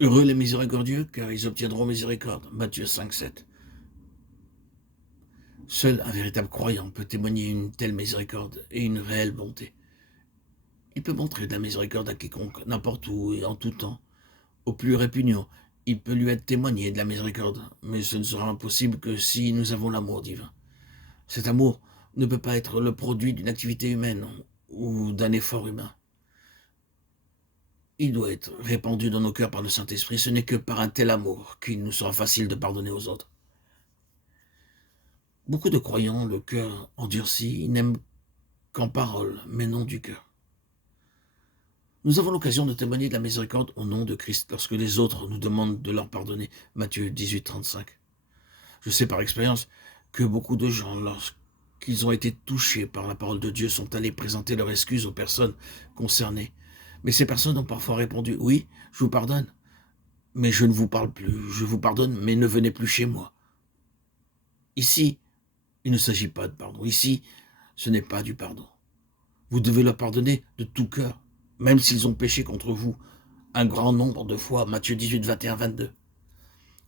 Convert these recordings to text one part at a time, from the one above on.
Heureux les miséricordieux, car ils obtiendront miséricorde. Matthieu 5, 7. Seul un véritable croyant peut témoigner une telle miséricorde et une réelle bonté. Il peut montrer de la miséricorde à quiconque, n'importe où et en tout temps. Au plus répugnant, il peut lui être témoigné de la miséricorde, mais ce ne sera impossible que si nous avons l'amour divin. Cet amour ne peut pas être le produit d'une activité humaine ou d'un effort humain. Il doit être répandu dans nos cœurs par le Saint-Esprit. Ce n'est que par un tel amour qu'il nous sera facile de pardonner aux autres. Beaucoup de croyants, le cœur endurci, n'aiment qu'en parole, mais non du cœur. Nous avons l'occasion de témoigner de la miséricorde au nom de Christ lorsque les autres nous demandent de leur pardonner. Matthieu 18, 35. Je sais par expérience que beaucoup de gens, lorsqu'ils ont été touchés par la parole de Dieu, sont allés présenter leurs excuses aux personnes concernées. Mais ces personnes ont parfois répondu « Oui, je vous pardonne, mais je ne vous parle plus. Je vous pardonne, mais ne venez plus chez moi. » Ici, il ne s'agit pas de pardon. Ici, ce n'est pas du pardon. Vous devez leur pardonner de tout cœur, même s'ils ont péché contre vous un grand nombre de fois. Matthieu 18, 21, 22.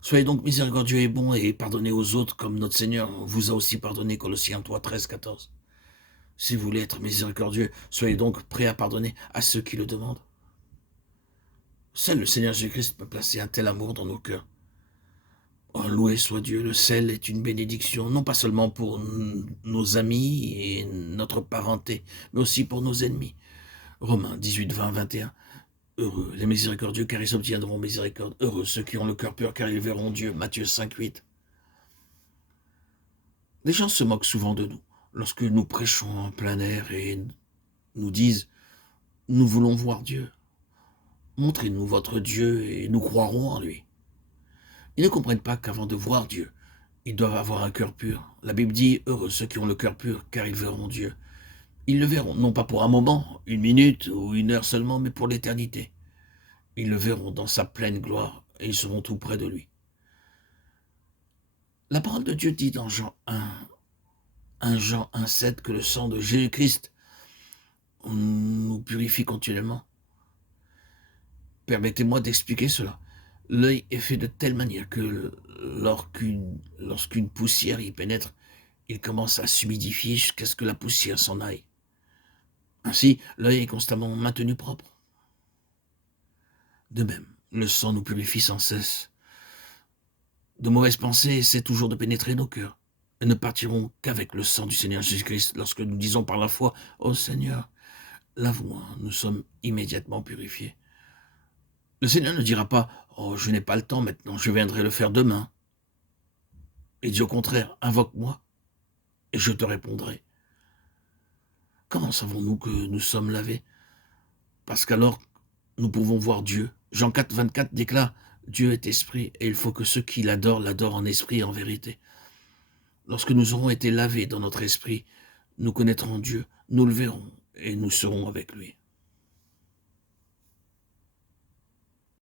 Soyez donc miséricordieux et bons et pardonnez aux autres comme notre Seigneur vous a aussi pardonné. Colossiens 3, 13, 14. Si vous voulez être miséricordieux, soyez donc prêts à pardonner à ceux qui le demandent. Seul le Seigneur Jésus-Christ peut placer un tel amour dans nos cœurs. Oh, loué soit Dieu, le sel est une bénédiction, non pas seulement pour nos amis et notre parenté, mais aussi pour nos ennemis. Romains 18, 20, 21. Heureux les miséricordieux, car ils obtiendront miséricorde. Heureux ceux qui ont le cœur pur, car ils verront Dieu. Matthieu 5, 8. Les gens se moquent souvent de nous lorsque nous prêchons en plein air et nous disent « Nous voulons voir Dieu. Montrez-nous votre Dieu et nous croirons en lui. » Ils ne comprennent pas qu'avant de voir Dieu, ils doivent avoir un cœur pur. La Bible dit « Heureux ceux qui ont le cœur pur, car ils verront Dieu. » Ils le verront, non pas pour un moment, une minute ou une heure seulement, mais pour l'éternité. Ils le verront dans sa pleine gloire et ils seront tout près de lui. La parole de Dieu dit dans Jean 1 Jean 1, 7, que le sang de Jésus-Christ nous purifie continuellement. Permettez-moi d'expliquer cela. L'œil est fait de telle manière que lorsqu'une poussière y pénètre, il commence à s'humidifier jusqu'à ce que la poussière s'en aille. Ainsi, l'œil est constamment maintenu propre. De même, le sang nous purifie sans cesse. De mauvaises pensées essaient toujours de pénétrer nos cœurs. Elles ne partiront qu'avec le sang du Seigneur Jésus-Christ. Lorsque nous disons par la foi « Ô Seigneur, lave-moi », nous sommes immédiatement purifiés. Le Seigneur ne dira pas « Oh, je n'ai pas le temps maintenant, je viendrai le faire demain. » Il dit au contraire « Invoque-moi et je te répondrai. » Comment savons-nous que nous sommes lavés? Parce qu'alors, nous pouvons voir Dieu. Jean 4, 24 déclare « Dieu est esprit et il faut que ceux qui l'adorent l'adorent en esprit et en vérité. » Lorsque nous aurons été lavés dans notre esprit, nous connaîtrons Dieu, nous le verrons et nous serons avec lui.